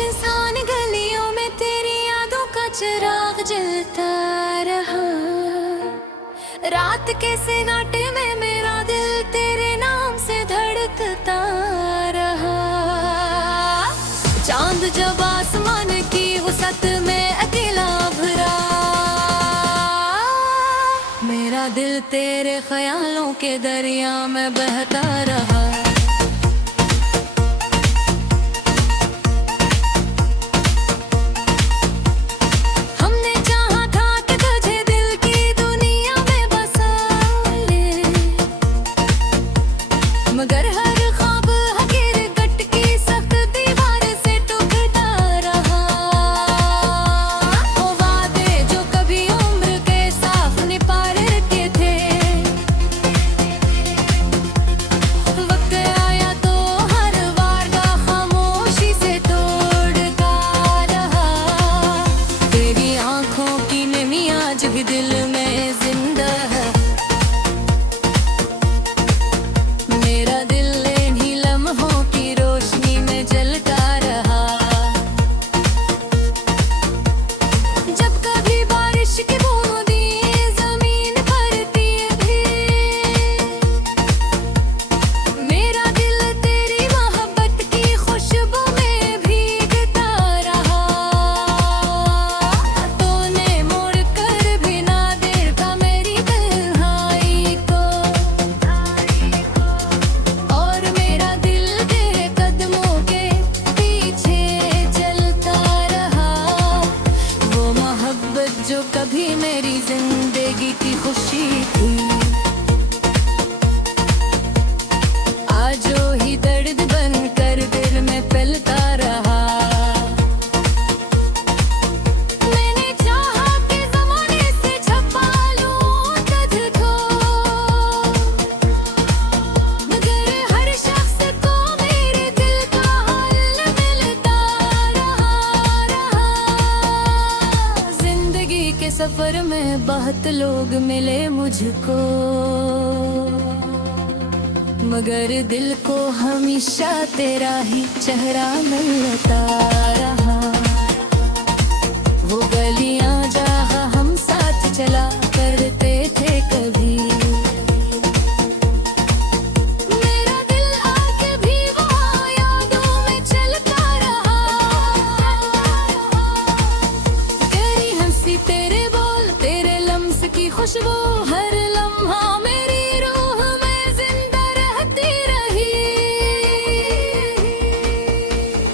इंसान गलियों में तेरी यादों का चिराग जलता रहा। रात के सन्नाटे में मेरा दिल तेरे नाम से धड़कता रहा। चांद जब आसमान की वसत में अकेला भरा, मेरा दिल तेरे ख्यालों के दरिया में बहता रहा। मगर हर ख्वाब हकीकत की सख्त दीवार से टूटता रहा। वो वादे जो कभी उम्र के साफ निपार के थे, वक्त आया तो हर वादा खामोशी से तोड़ता रहा। तेरी आंखों की नमी आज भी दिल में जिंदा है। मेरा दिल इन्हीं लम्हों की रोशनी में जलता रहा। जब कभी बारिश की बूंदें जमीन पर भी, मेरा दिल तेरी मोहब्बत की खुशबू में भीगता रहा। तूने मुड़ कर भी ना देखा मेरी तन्हाई को, और मेरा दिल तेरे कदमों के पीछे चलता रहा। वो मोहब्बत जो कभी मेरी जिंदगी की खुशी थी, आज ही दर्द बनकर दिल में फैलता रहा। मैंने चाहा कि ज़माने से छुपा लूं तुझको, मगर हर शख्स को मेरे दिल का हाल मिलता रहा। जिंदगी के सफर में बहुत लोग मिले मुझको, मगर दिल को हमेशा तेरा ही चेहरा मिलता रहा। वो गलियां जहाँ हम साथ चला करते थे कभी, मेरा दिल आके भी वहाँ यादों में चलता रहा। तेरी हंसी, तेरे बोल, तेरे लम्स की खुशबू, हर लम्हा मेरी रूह में जिंदा रहती रही।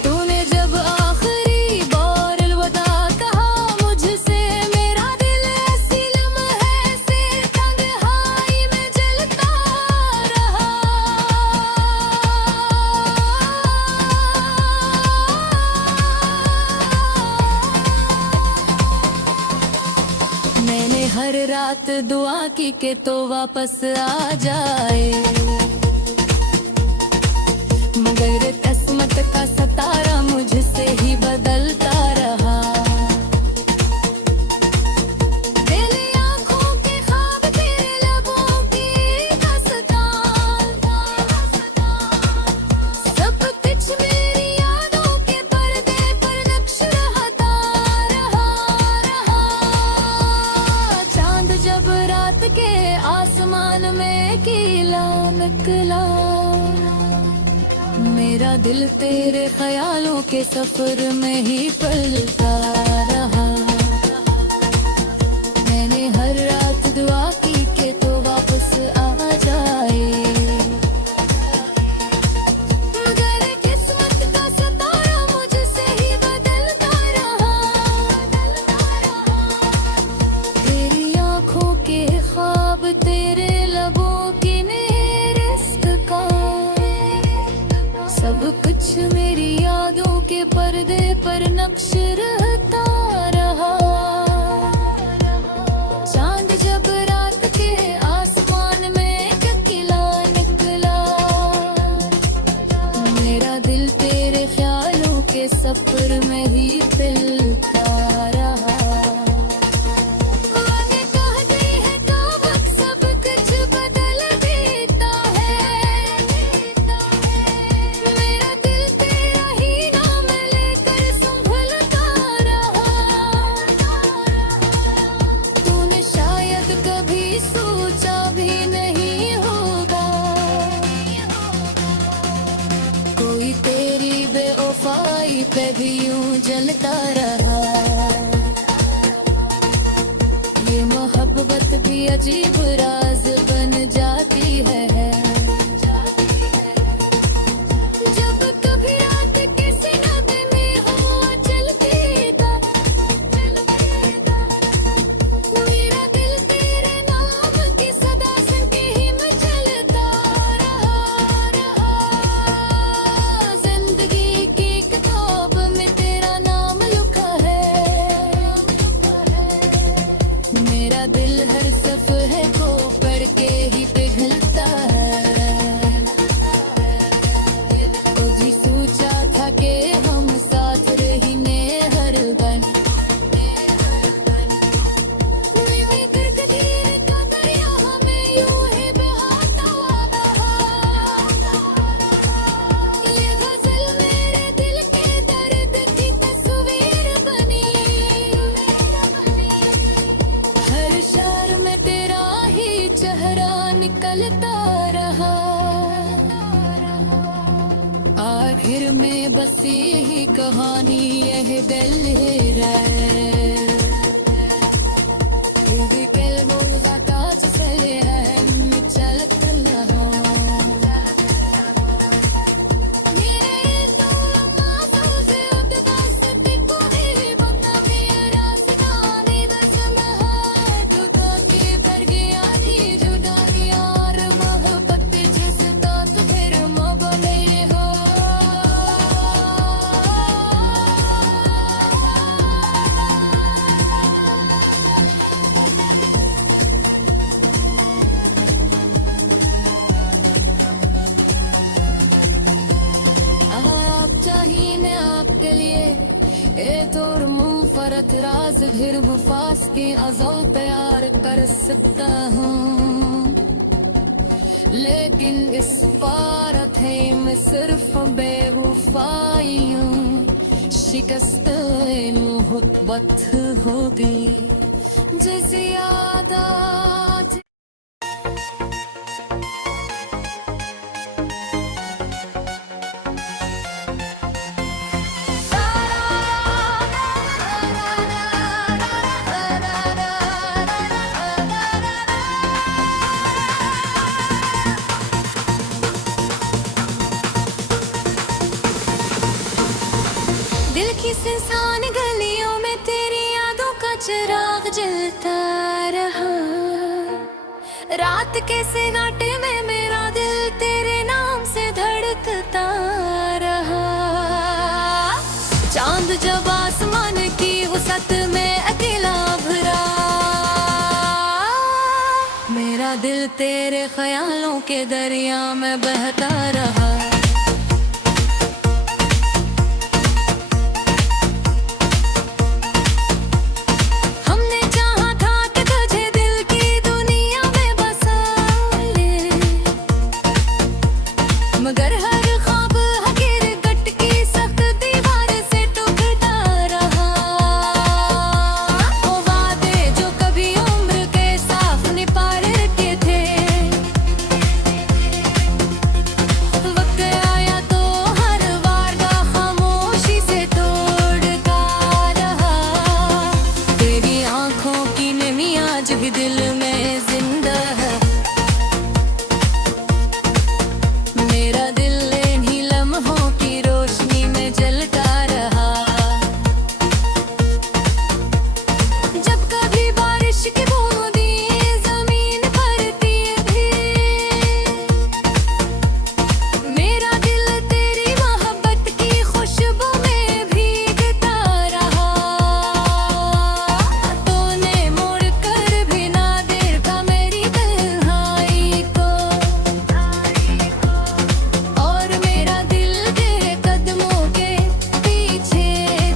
तूने जब आखिरी बार अलविदा कहा मुझसे, मेरा दिल ऐसी लम्हे से तन्हाई में जलता रहा। मैंने हर रात दुआ की कि तो वापस आ जाए, मगर किस्मत का सितारा मुझसे ही बदलता रहा। दिल आँखों के ख्वाब तेरे लबों की दास्तान, सब कुछ मेरी यादों के पर्दे पर नक्श रहता रहा। चांद जब रात के आसमान में कीला निकला, मेरा दिल तेरे ख्यालों के सफर में ही पलता रहा। मैंने हर रात दुआ की कि तो वापस आ जाए, मगर किस्मत का सितारा मुझसे ही बदलता रहा। तेरी आंखों के ख्वाब, तेरे लबों की नेरिस्त का, सब कुछ मेरी यादों के पर्दे पर नक्श रहता रहा। चांद जब रात के आसमान में किला निकला, मेरा दिल तेरे ख्यालों के सफर में ही फिलता रहा। वादे कहते हैं तो वक्त सब कुछ बदल देता है। मेरा दिल तेरा ही नाम लेकर कभी सोचा भी नहीं होगा कोई तेरी बेवफाई पे भी यूं जलता रहा। ये मोहब्बत भी अजीब राज बन जाती है जब कभी रात किसी नदी में हो चलती था। मेरा दिल तेरे नाम की सदा सुन के ही मचलता रहा। जिंदगी की किताब में तेरा नाम लिखा है। मेरा दिल हर सफ़े को पढ़ के ही पिघलता है। कभी सोचा था कि हम साथ रहेंगे हर पल। मेरी तकदीर का दरिया हमें यूं ही बहाता रहा। ये गज़ल मेरे दिल के दर्द की तस्वीर बनी। हर शहर में तेरा ही चेहरा निकलता रहा। आखिर में बसी ही कहानी यह दिल है। Baby, queremos a tarde ser mi chalacala. Mire tu amado se udas te cohi bata mera sigani dasma hai tu to ki par gaya ni juda yaar mohabbat jisda tu phir mob mere ho। आप चाहिए आपके लिए ए तोर मुंह फरत राज फिर वफास के अज़ल प्यार कर सकता हूँ लेकिन इस पार थे मैं सिर्फ बेवफाई हूँ। शिकस्त मोहब्बत होगी जैसी आदत। दिल की सुनसान गलियों में तेरी यादों का चिराग जलता रहा। रात के सन्नाटे में मेरा दिल तेरे नाम से धड़कता रहा। चांद जब आसमान की वसत में अकेला भरा। मेरा दिल तेरे ख्यालों के दरिया में बहता रहा। हमने चाहा था कि तुझे दिल की दुनिया में बसा ले मगर हर ख्वाब हकीकत की सख्त दीवार से टूटता रहा। वो वादे जो कभी उम्र के साफ निपारे के थे वक्त आया तो हर वादा खामोशी से तोड़ता रहा। तेरी आंखों की नमी आज भी दिल में जिंदा है। मेरा दिल इन्हीं लम्हों की रोशनी में जलता रहा। जब कभी बारिश की बूंदें जमीन पर भी मेरा दिल तेरी मोहब्बत की खुशबू में भीगता रहा। तूने मुड़ कर भी ना देखा मेरी तन्हाई को और मेरा दिल तेरे कदमों के पीछे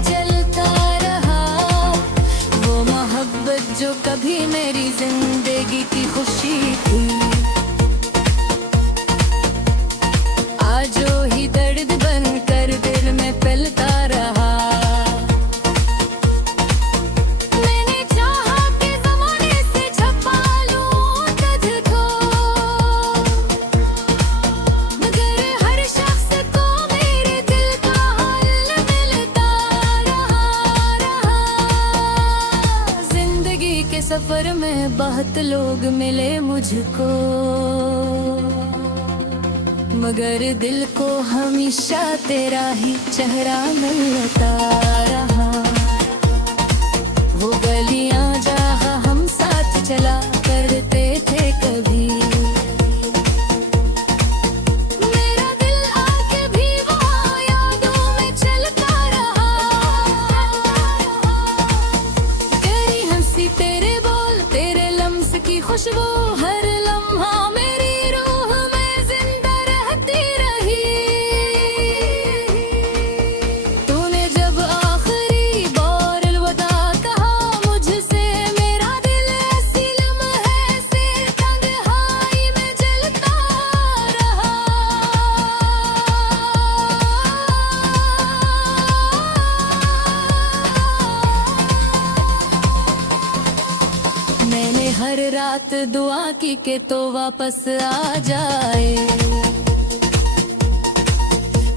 चलता रहा। वो मोहब्बत जो कभी मेरी जिंदगी की खुशी थी आज ही दर्द बनकर दिल में फैलता रहा। मैंने चाहा कि ज़माने से छुपा लूं बहुत लोग मिले मुझको, मगर दिल को हमेशा तेरा ही चेहरा मिलता रहा। वो गलियां जहाँ हम साथ चला करते थे कभी, मेरा दिल आके भी वहाँ यादों में चलता रहा। तेरी हंसी, तेरे बोल, तेरे लम्स की खुशबू, हर लम्हा मेरी रूह में जिंदा रहती रही। तूने जब आखिरी बार अलविदा कहा मुझसे, मेरा दिल ऐसी लम्हे से तन्हाई में जलता रहा। मैंने हर रात दुआ की के तो वापस आ जाए,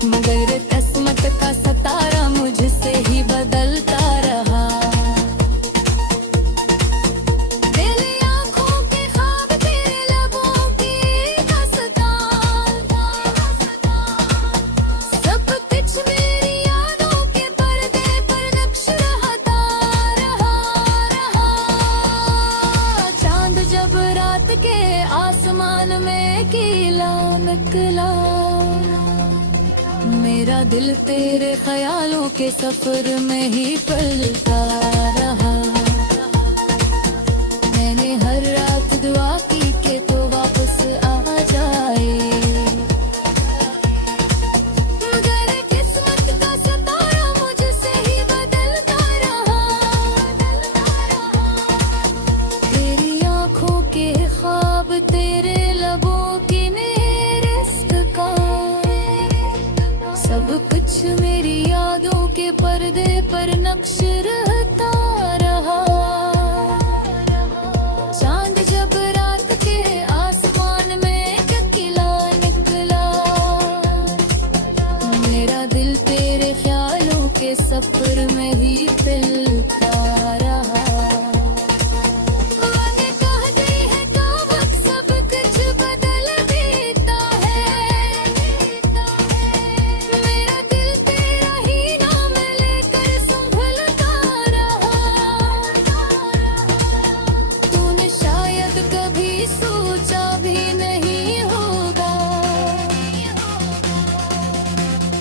मगर किस्मत का सितारा मुझसे ही बदलता रहा। दिल आँखों के ख्वाब, तेरे लबों की दास्तान, सब कुछ मेरी यादों के पर्दे पर नक्श रहता रहा। चांद जब रात के आसमान में खिला निकला, मेरा दिल तेरे ख्यालों के सफर में ही पलता रहा। मैंने हर रात दुआ की के तो वापस आ जाए, मगर किस्मत का सितारा मुझसे ही बदलता रहा। तेरी आँखों के ख्वाब, तेरे लबों की नेरिस्त का, सब कुछ मेरी यादों के पर्दे पर नक्श रहता रहा। चांद जब रात के आसमान में खिला निकला, मेरा दिल तेरे ख्यालों के सफर में ही पिलता रहा। वादे कहते हैं तो वक्त सब कुछ बदल देता है, मेरा दिल तेरा ही नाम लेकर संभलता रहा। तूने शायद कभी सोचा भी नहीं होगा,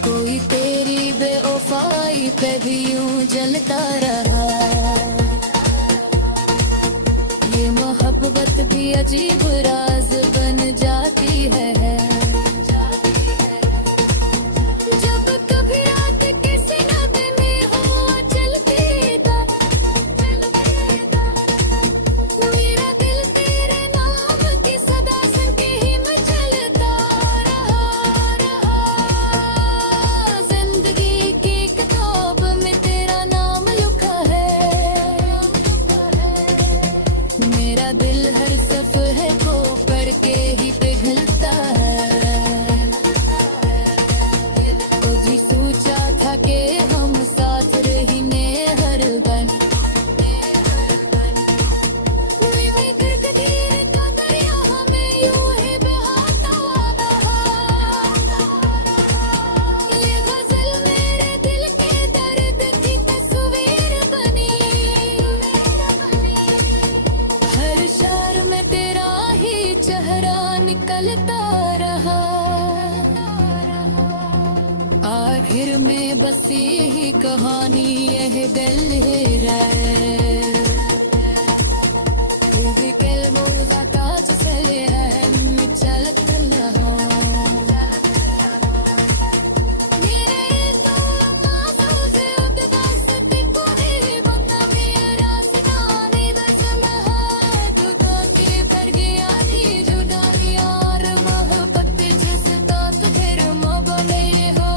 कोई तेरी बेवफाई पे भी यूं जलता रहा। ये मोहब्बत भी अजीब राज बन जाती है, जब कभी रात किसी नदी में हो चलती था। मेरा दिल तेरे नाम की सदा सुन के ही मचलता रहा। जिंदगी की किताब में तेरा नाम लिखा है, मेरा दिल हर सफ़हे को पढ़ के ही पिघलता है। कभी सोचा था कि हम साथ रहेंगे हर पल, मिमी कर कदीर का दरिया हमें यूं ही बहाता रहा। ये गजल मेरे दिल के दर्द की तस्वीर बनी, हर शहर में तेरा ही चेहरा निकलता रहा। आखिर में बसी ही कहानी यह दिल है, फिर कलमों का काज चले हैं चलता रहा। मेरे तो महसूस उदास को ही बता मेरा सितारे दसम है, जुदा के पर गया थी जुदा यार मोहब्बत जिसका तुझे मोहब्बत में हो।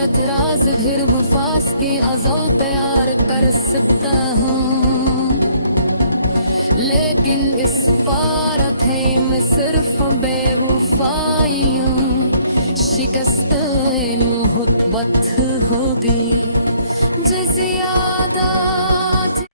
औरत राज फिर मुफास के अज़ल प्यार कर सकता हूँ, लेकिन इस पार थे मैं सिर्फ बेवफाई हूँ। शिकस्त मोहब्बत होगी जैसी आदत।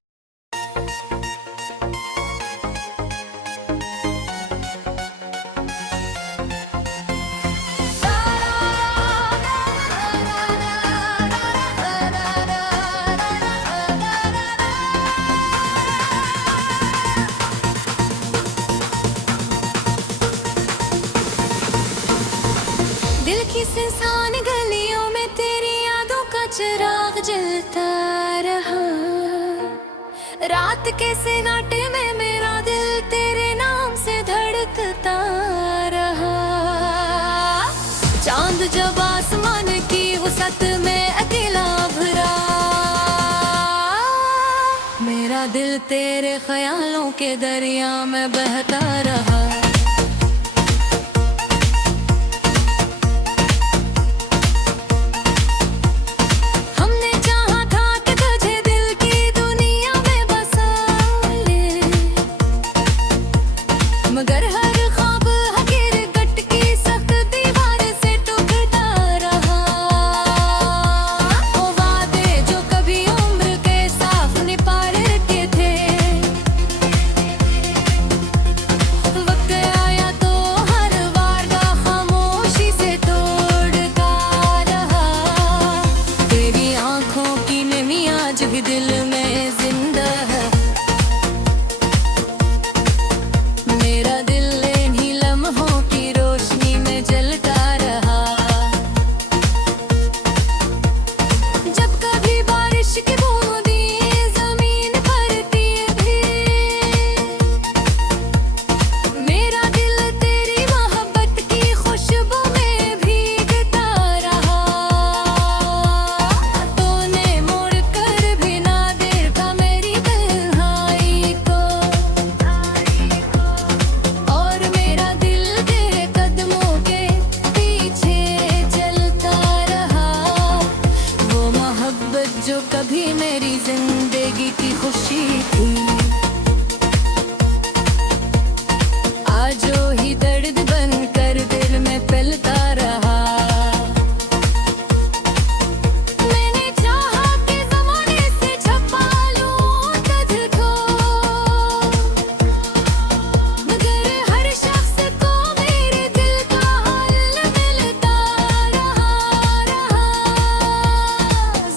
दिल की सुनसान गलियों में तेरी यादों का चिराग जलता रहा। रात के सन्नाटे में मेरा दिल तेरे नाम से धड़कता रहा। चांद जब आसमान की वसत में अकेला भरा, मेरा दिल तेरे ख्यालों के दरिया में बहता रहा। मगर हर ख्वाब हकीकत की सख्त दीवार से टूटता रहा। वो वादे जो कभी उम्र के साफ निपारे के थे, वक्त आया तो हर वादा खामोशी से तोड़ता रहा। तेरी आंखों की नमी आज भी दिल में जिंदा है। मेरा दिल इन्हीं लम्हों की रोशनी में जलता रहा। जब कभी बारिश की बूंदें जमीन पर भी, मेरा दिल तेरी मोहब्बत की खुशबू में भीगता रहा। तूने मुड़ कर भी ना देखा मेरी तन्हाई को, और मेरा दिल तेरे कदमों के पीछे चलता रहा। वो मोहब्बत जो कभी मेरी जिंदगी की खुशी थी, आज ही दर्द बनकर दिल में फैलता रहा। मैंने चाहा कि ज़माने से छुपा लूं तुझको, मगर हर शख्स को मेरे दिल का हाल मिलता रहा।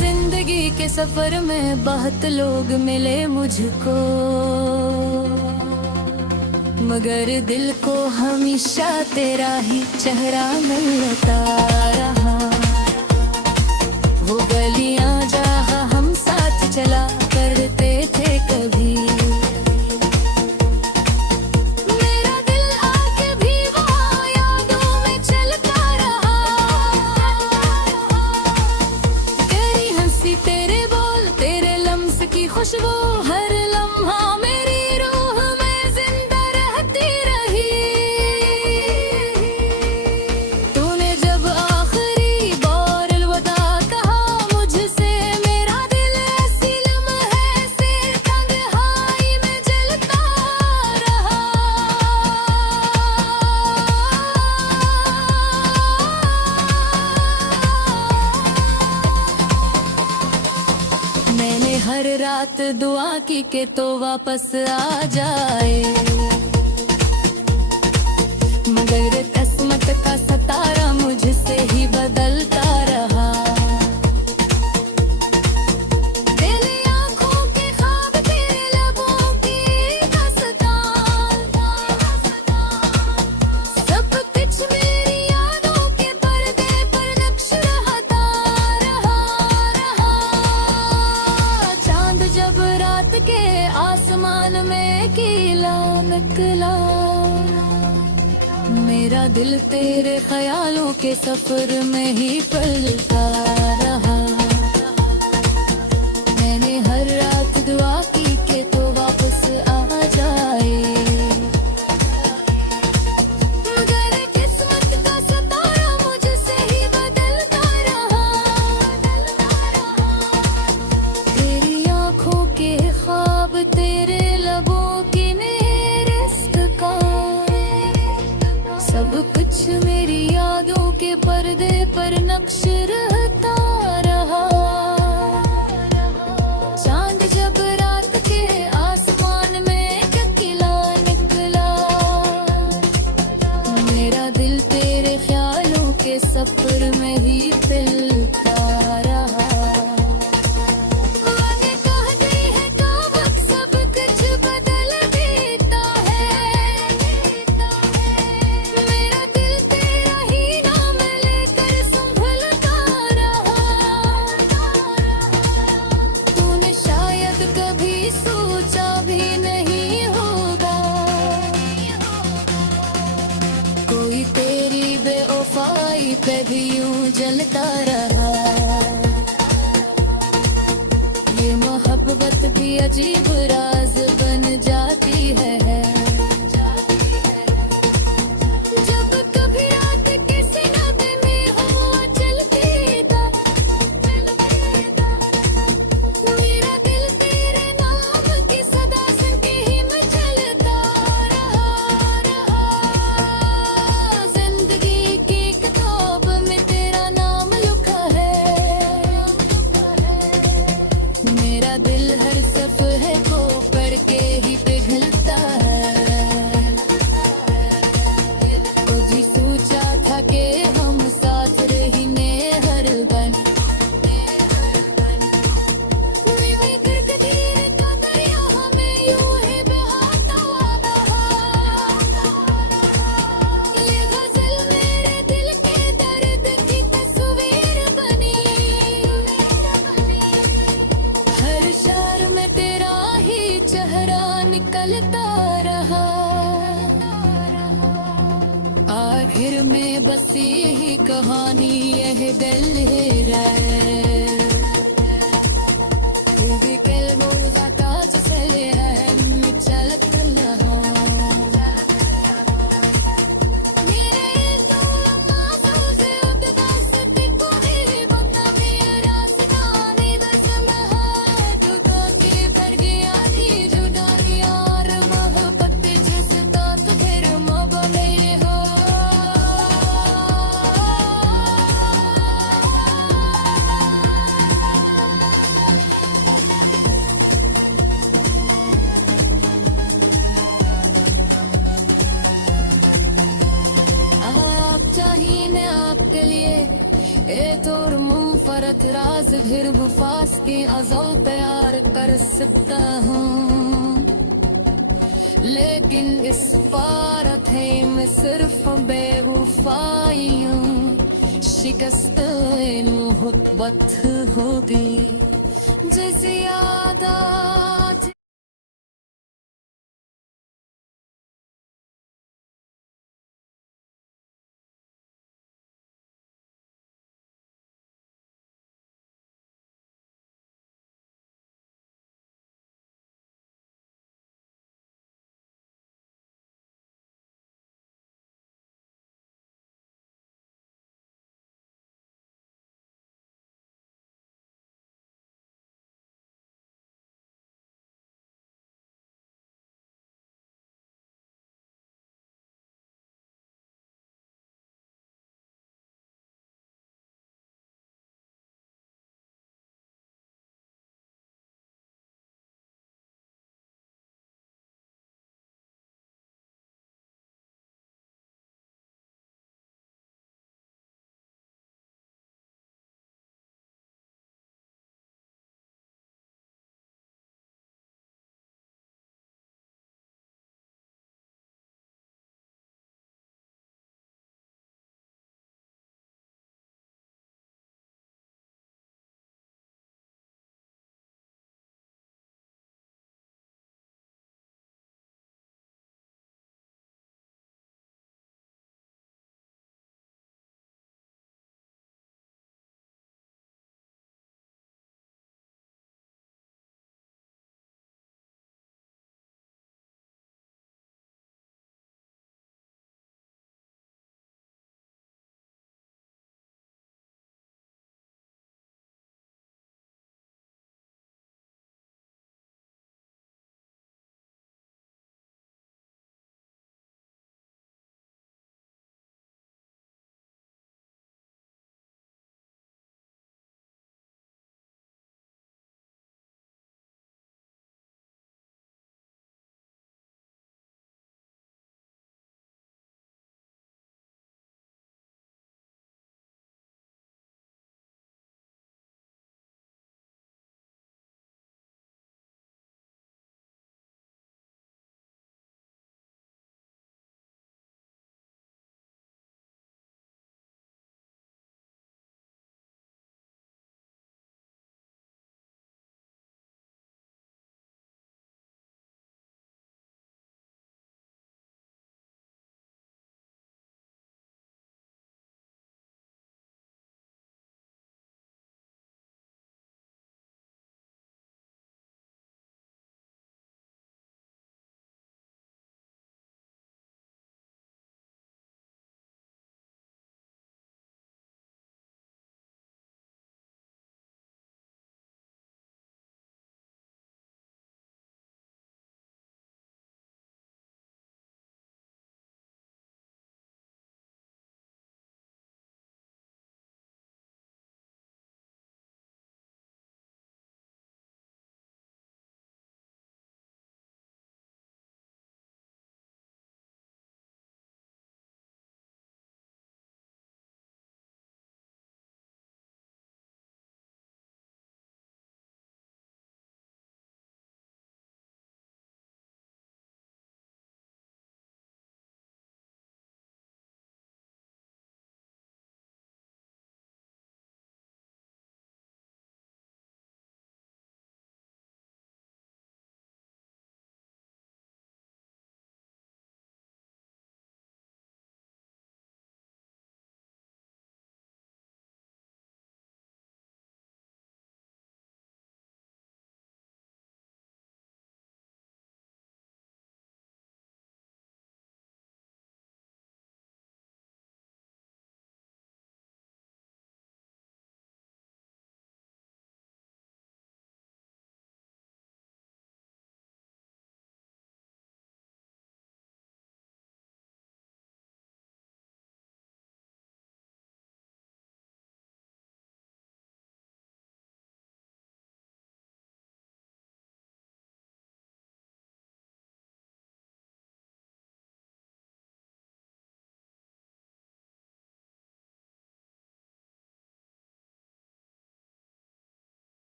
जिंदगी के सफर में बहुत लोग मिले मुझको, मगर दिल को हमेशा तेरा ही चेहरा मिलता रहा। वो गलियां जहाँ हम साथ चला करते थे कभी, मेरा दिल आके भी वहाँ यादों में चलता रहा। तेरी हंसी तेरे बोल तेरे लम्स की खुशबू हर लम्हा मेरी रूह में जिंदा रहती रही। तूने जब आखिरी बार अलविदा कहा मुझसे, मेरा दिल ऐसी लम्हे से तन्हाई में जलता रहा। मैंने हर रात दुआ की के तो वापस आ जाए, मगर किस्मत का सितारा मुझसे ही बदलता रहा। दिल आँखों के ख्वाब तेरे लबों की दास्तान, सब कुछ मेरी यादों के पर्दे पर नक्श रहता रहा। चांद जब रात के आसमान में कीला निकला, मेरा दिल तेरे ख्यालों के सफर में ही पलता रहा। मैंने हर रात दुआ की के तो वापस आ जाए, मगर किस्मत का सितारा मुझसे ही बदलता रहा। अब तेरे लबों की नेरिस्त का सब कुछ मेरी यादों के पर्दे पर नक्श रहता रहा। चांद जब रात के आसमान में टकीला निकला, मेरा दिल तेरे ख्यालों के सफर में ही फिलता रहा। वादे कहते हैं तो वक्त सब कुछ बदल देता है, मेरा दिल तेरा ही नाम लेकर संभलता रहा। तूने शायद कभी सोचा भी नहीं होगा कोई तेरी बेवफाई पे भी यूं जलता रहा। ये मोहब्बत भी अजीब राज बन जाती है। जब कभी रात किसी नदी में हवा चलती था, मेरा दिल तेरे नाम की सदा सुन के ही मचलता रहा। जिंदगी की किताब में तेरा नाम लिखा है, मेरा दिल हर सफ़हे को पढ़ के ही पिघलता है। कभी सोचा था कि हम साथ रहेंगे हर पल, मेरे दिल का दरिया हमें यूं ही बहाता रहा। ये गज़ल मेरे दिल के दर्द की तस्वीर बनी, हर शहर में तेरा ही चेहरा निकलता रहा। आखिर में बस यही कहानी यह दिल है। Baby kelmo zakać selem çalak kalha mere to mahfuz udbas ko hi bata mera sani dasma hai tu to ke par gaya thi juda yaar mohabbat jista tu phir mob mere ho। आप चाहिए आपके लिए एक और मुनफरद राज फिर वफास के अज़ल प्यार कर सकता हूँ, लेकिन इस पारत है मैं सिर्फ बेवफाई हूँ। शिकस्त मोहब्बत होगी जैसे आदत